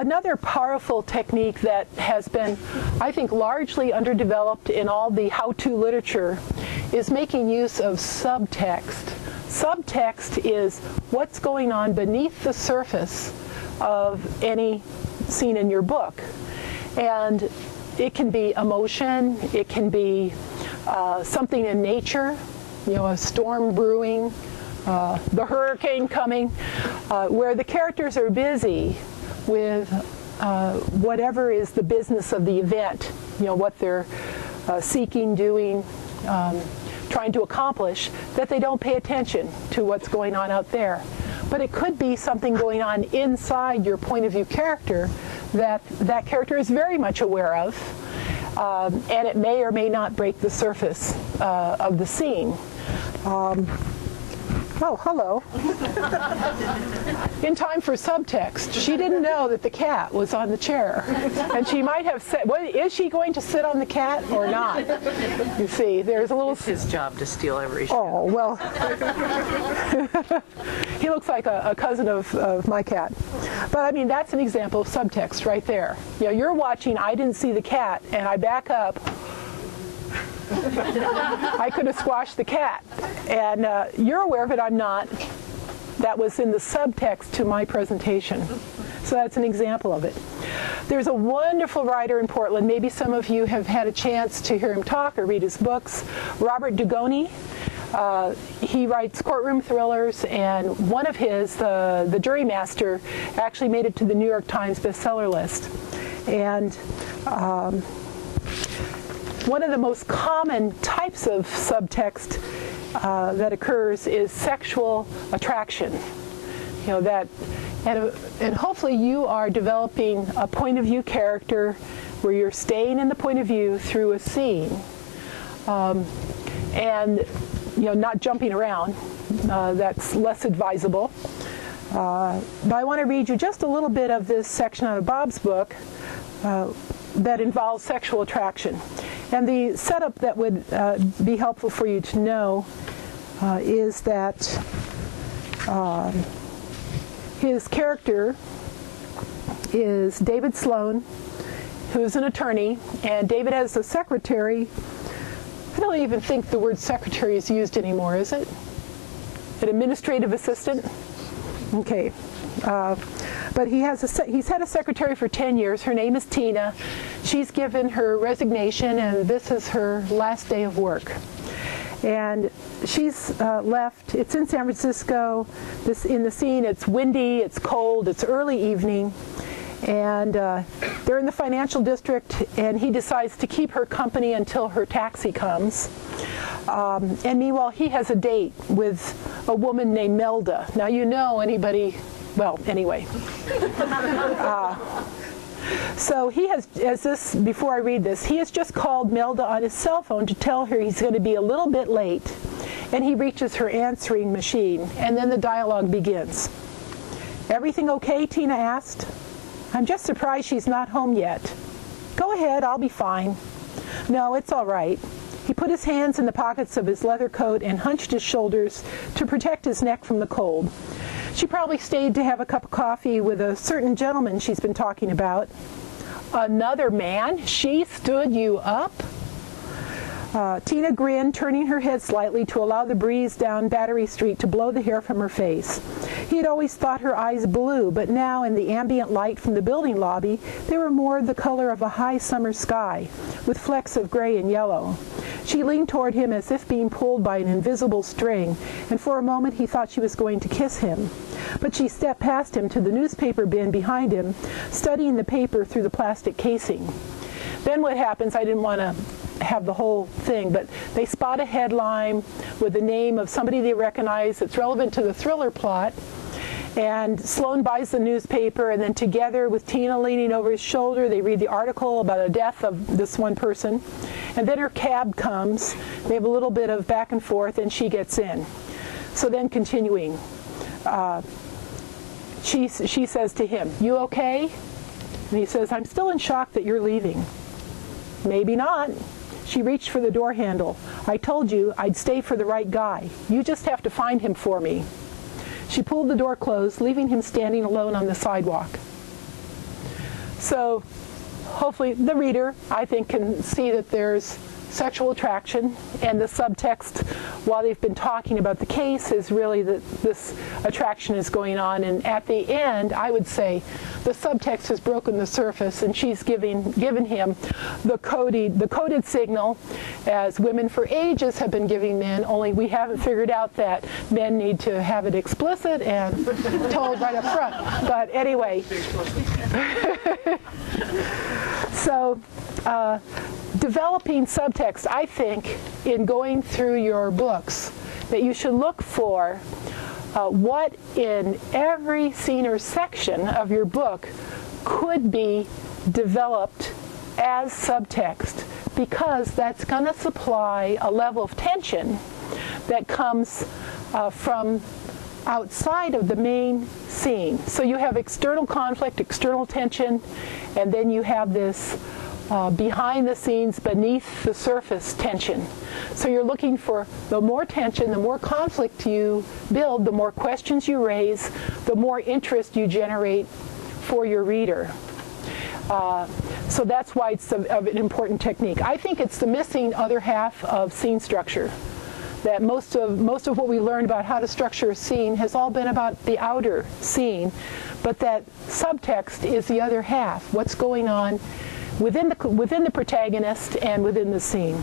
Another powerful technique that has been, I think, largely underdeveloped in all the how-to literature is making use of subtext. Subtext is what's going on beneath the surface of any scene in your book. And it can be emotion, it can be something in nature, you know, a storm brewing, the hurricane coming, where the characters are busy with whatever is the business of the event, you know, what they're seeking, doing, trying to accomplish, that they don't pay attention to what's going on out there. But it could be something going on inside your point of view character that that character is very much aware of, and it may or may not break the surface of the scene. Oh, hello. In time for subtext. She didn't know that the cat was on the chair. And she might have said, well, is she going to sit on the cat or not? You see, there's a little... It's his job to steal every shot. Oh, well. He looks like a cousin of my cat. But, I mean, that's an example of subtext right there. You know, you're watching, I didn't see the cat, and I back up. I could have squashed the cat. And you're aware of it, I'm not. That was in the subtext to my presentation. So that's an example of it. There's a wonderful writer in Portland. Maybe some of you have had a chance to hear him talk or read his books. Robert Dugoni. He writes courtroom thrillers, and one of his, The Jury Master, actually made it to the New York Times bestseller list. And one of the most common types of subtext that occurs is sexual attraction. You know, that, and hopefully you are developing a point of view character where you're staying in the point of view through a scene, and you know, not jumping around. That's less advisable. But I want to read you just a little bit of this section out of Bob's book that involves sexual attraction. And the setup that would be helpful for you to know is that his character is David Sloan, who's an attorney, and David has a secretary. I don't even think the word secretary is used anymore, is it? An administrative assistant? Okay. But he's had a secretary for 10 years. Her name is Tina. She's given her resignation, and this is her last day of work. And she's left. It's in San Francisco. In the scene, it's windy, it's cold, it's early evening. And they're in the financial district, and he decides to keep her company until her taxi comes. And meanwhile, he has a date with a woman named Melda. Now, you know anybody... Well, anyway. So he has, before I read this, he has just called Melda on his cell phone to tell her he's going to be a little bit late. And he reaches her answering machine, and then the dialogue begins. "Everything okay?" Tina asked. "I'm just surprised she's not home yet." "Go ahead, I'll be fine." "No, it's all right." He put his hands in the pockets of his leather coat and hunched his shoulders to protect his neck from the cold. "She probably stayed to have a cup of coffee with a certain gentleman she's been talking about." "Another man? She stood you up?" Tina grinned, turning her head slightly to allow the breeze down Battery Street to blow the hair from her face. He had always thought her eyes blue, but now in the ambient light from the building lobby, they were more the color of a high summer sky, with flecks of gray and yellow. She leaned toward him as if being pulled by an invisible string, and for a moment he thought she was going to kiss him. But she stepped past him to the newspaper bin behind him, studying the paper through the plastic casing. Then what happens, I didn't want to have the whole thing, but they spot a headline with the name of somebody they recognize that's relevant to the thriller plot, and Sloan buys the newspaper, and then together with Tina leaning over his shoulder, they read the article about the death of this one person, and then her cab comes, they have a little bit of back and forth, and she gets in. So then continuing, she says to him, "You okay?" And he says, "I'm still in shock that you're leaving." "Maybe not." She reached for the door handle. "I told you I'd stay for the right guy. You just have to find him for me." She pulled the door closed, leaving him standing alone on the sidewalk. So hopefully the reader, I think, can see that there's sexual attraction, and the subtext, while they've been talking about the case, is really that this attraction is going on. And at the end, I would say the subtext has broken the surface, and she's given him the coded signal, as women for ages have been giving men, only we haven't figured out that men need to have it explicit and told right up front. But anyway, so developing subtext, I think, in going through your books, that you should look for what in every scene or section of your book could be developed as subtext, because that's going to supply a level of tension that comes from outside of the main scene. So you have external conflict, external tension, and then you have this behind the scenes, beneath the surface tension. So you're looking for the more tension, the more conflict you build, the more questions you raise, the more interest you generate for your reader. So that's why it's an important technique. I think it's the missing other half of scene structure. That most of what we learned about how to structure a scene has all been about the outer scene, but that subtext is the other half, what's going on within the protagonist and within the scene.